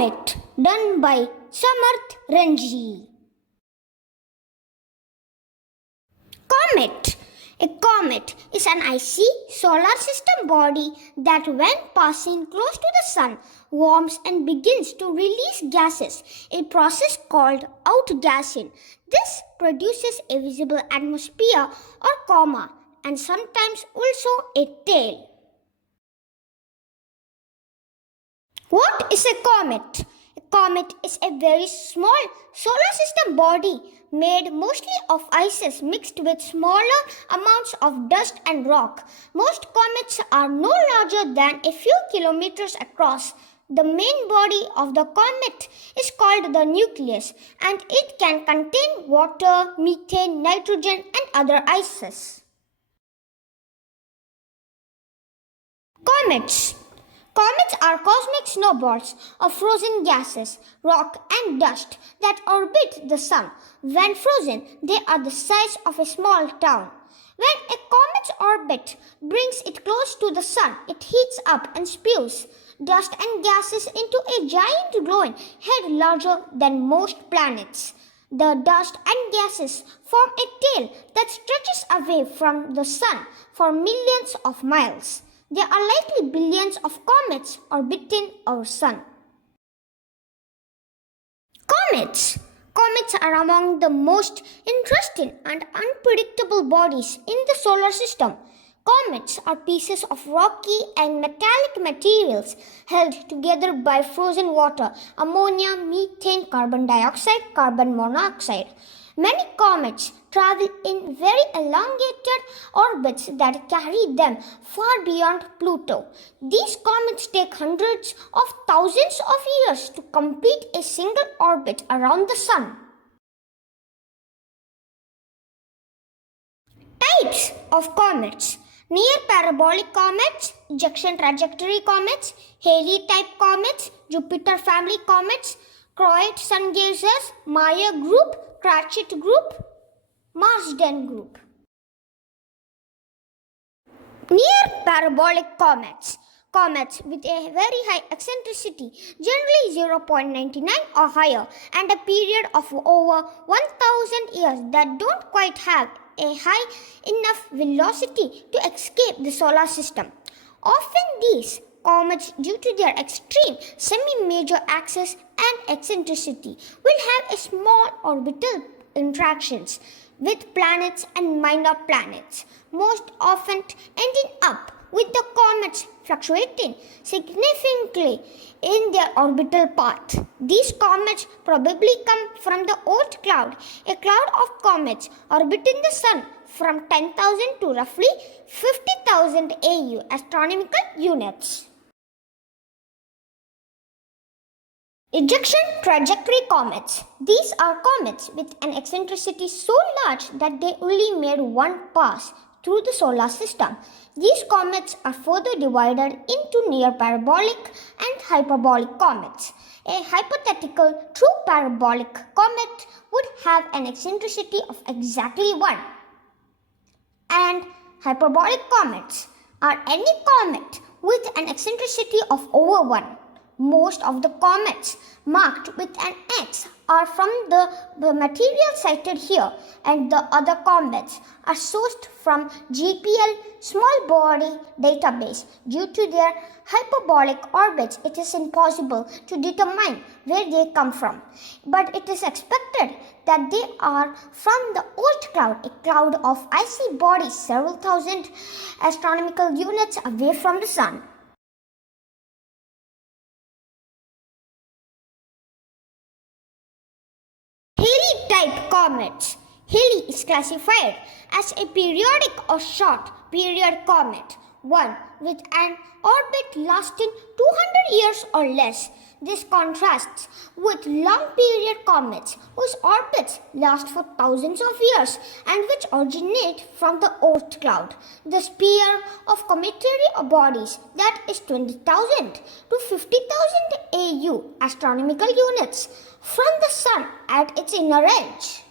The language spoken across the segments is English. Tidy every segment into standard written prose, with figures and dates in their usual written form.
Comet, done by Samarth Ranji. Comet. A comet is an icy solar system body that, when passing close to the sun, warms and begins to release gases, a process called outgassing. This produces a visible atmosphere or coma, and sometimes also a tail. What is a comet? A comet is a very small solar system body made mostly of ices mixed with smaller amounts of dust and rock. Most comets are no larger than a few kilometers across. The main body of the comet is called the nucleus, and it can contain water, methane, nitrogen, and other ices. Comets. Comets are cosmic snowballs of frozen gases, rock, and dust that orbit the sun. When frozen, they are the size of a small town. When a comet's orbit brings it close to the sun, it heats up and spews dust and gases into a giant glowing head larger than most planets. The dust and gases form a tail that stretches away from the sun for millions of miles. There are likely billions of comets orbiting our sun. Comets. Comets are among the most interesting and unpredictable bodies in the solar system. Comets are pieces of rocky and metallic materials held together by frozen water, ammonia, methane, carbon dioxide, carbon monoxide. Many comets travel in very elongated orbits that carry them far beyond Pluto. These comets take hundreds of thousands of years to complete a single orbit around the sun. Types of comets: near parabolic comets, ejection trajectory comets, Halley-type comets, Jupiter family comets, Croix sun gazers, Maya group, Croix group, Marsden group. Near parabolic comets. Comets with a very high eccentricity, generally 0.99 or higher, and a period of over 1000 years that don't quite have a high enough velocity to escape the solar system. Often these comets, due to their extreme semi-major axis and eccentricity, will have a small orbital interactions with planets and minor planets, most often ending up with the comets fluctuating significantly in their orbital path. These comets probably come from the Oort cloud, a cloud of comets orbiting the sun from 10,000 to roughly 50,000 AU astronomical units. Ejection trajectory comets. These are comets with an eccentricity so large that they only made one pass through the solar system. These comets are further divided into near parabolic and hyperbolic comets. A hypothetical true parabolic comet would have an eccentricity of exactly 1. And hyperbolic comets are any comet with an eccentricity of over 1. Most of the comets marked with an X are from the material cited here, and the other comets are sourced from GPL small body database. Due to their hyperbolic orbits, it is impossible to determine where they come from, but it is expected that they are from the Oort cloud, a cloud of icy bodies several thousand astronomical units away from the sun. Halley-type comets. Halley is classified as a periodic or short period comet, one with an orbit lasting 200 years or less. This contrasts with long-period comets whose orbits last for thousands of years and which originate from the Oort cloud, the sphere of cometary bodies that is 20,000 to 50,000 AU astronomical units from the sun at its inner edge.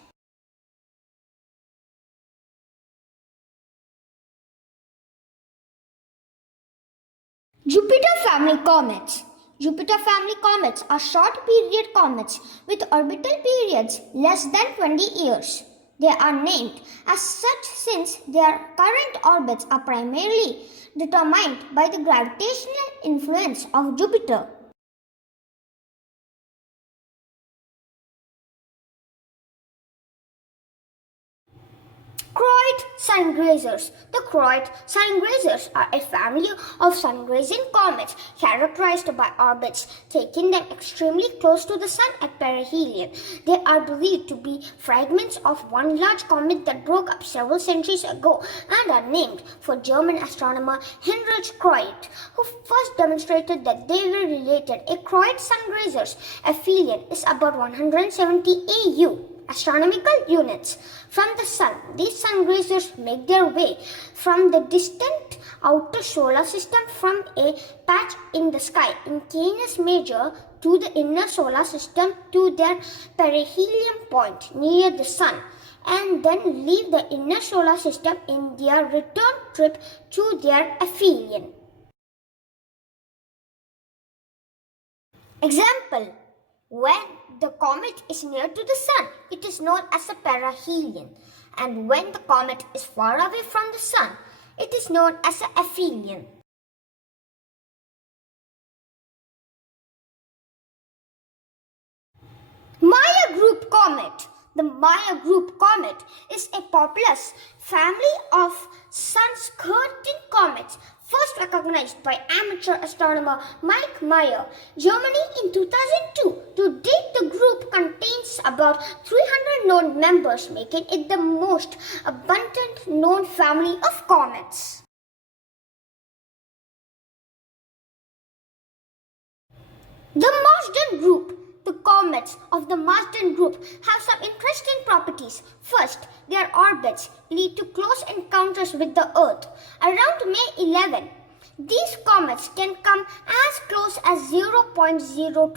Jupiter family comets. Jupiter family comets are short period comets with orbital periods less than 20 years. They are named as such since their current orbits are primarily determined by the gravitational influence of Jupiter. Croix sun grazers. The Croix sun grazers are a family of sun-grazing comets characterized by orbits taking them extremely close to the Sun at Perihelion. They are believed to be fragments of one large comet that broke up several centuries ago and are named for German astronomer Heinrich Croix, who first demonstrated that they were related. A Croix sun grazer's aphelion is about 170 AU. Astronomical units from the Sun. These sun grazers make their way from the distant outer solar system from a patch in the sky in Canis Major to the inner solar system to their perihelion point near the Sun, and then leave the inner solar system in their return trip to their aphelion. Example: when the comet is near to the Sun, it is known as a perihelion, and when the comet is far away from the Sun, it is known as an aphelion. Maya group comet. The Maya group comet is a populous family of sun-skirting comets first recognized by amateur astronomer Mike Meyer, Germany in 2002. To date, the group contains about 300 known members, making it the most abundant known family of comets. The Marsden group. The comets of the Marsden group have some interesting properties. First, their orbits lead to close encounters with the Earth. Around May 11, these comets can come as close as 0.025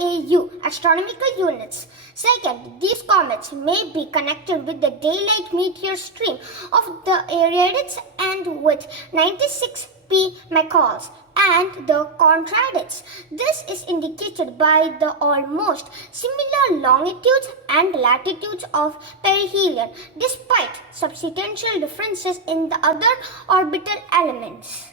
AU astronomical units. Second, these comets may be connected with the daylight meteor stream of the Ariadids and with 96P Macaws and the Contradids. This is indicated by the almost similar longitudes and latitudes of perihelion, despite substantial differences in the other orbital elements.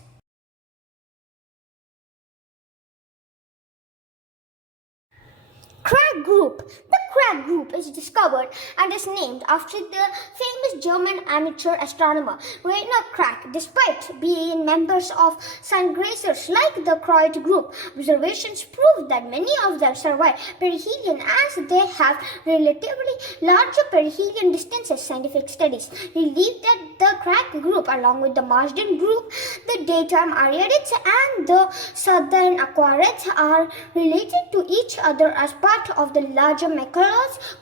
Croix group. The Croix group is discovered and is named after the famous German amateur astronomer Rainer Croix. Despite being members of sun grazers like the Croix group, observations prove that many of them survive perihelion as they have relatively larger perihelion distances. Scientific studies reveal that the Croix group, along with the Marsden group, the daytime Ariadids, and the southern Aquarids, are related to each other as part of the larger Macaulay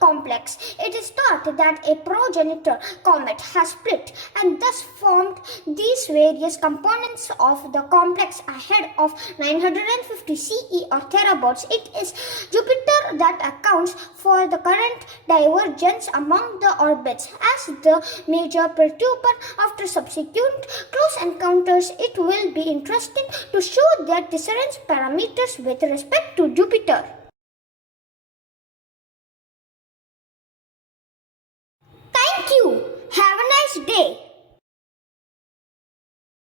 complex. It is thought that a progenitor comet has split and thus formed these various components of the complex ahead of 950 CE or thereabouts. It is Jupiter that accounts for the current divergence among the orbits as the major perturber. After subsequent close encounters, it will be interesting to show their discernence parameters with respect to Jupiter.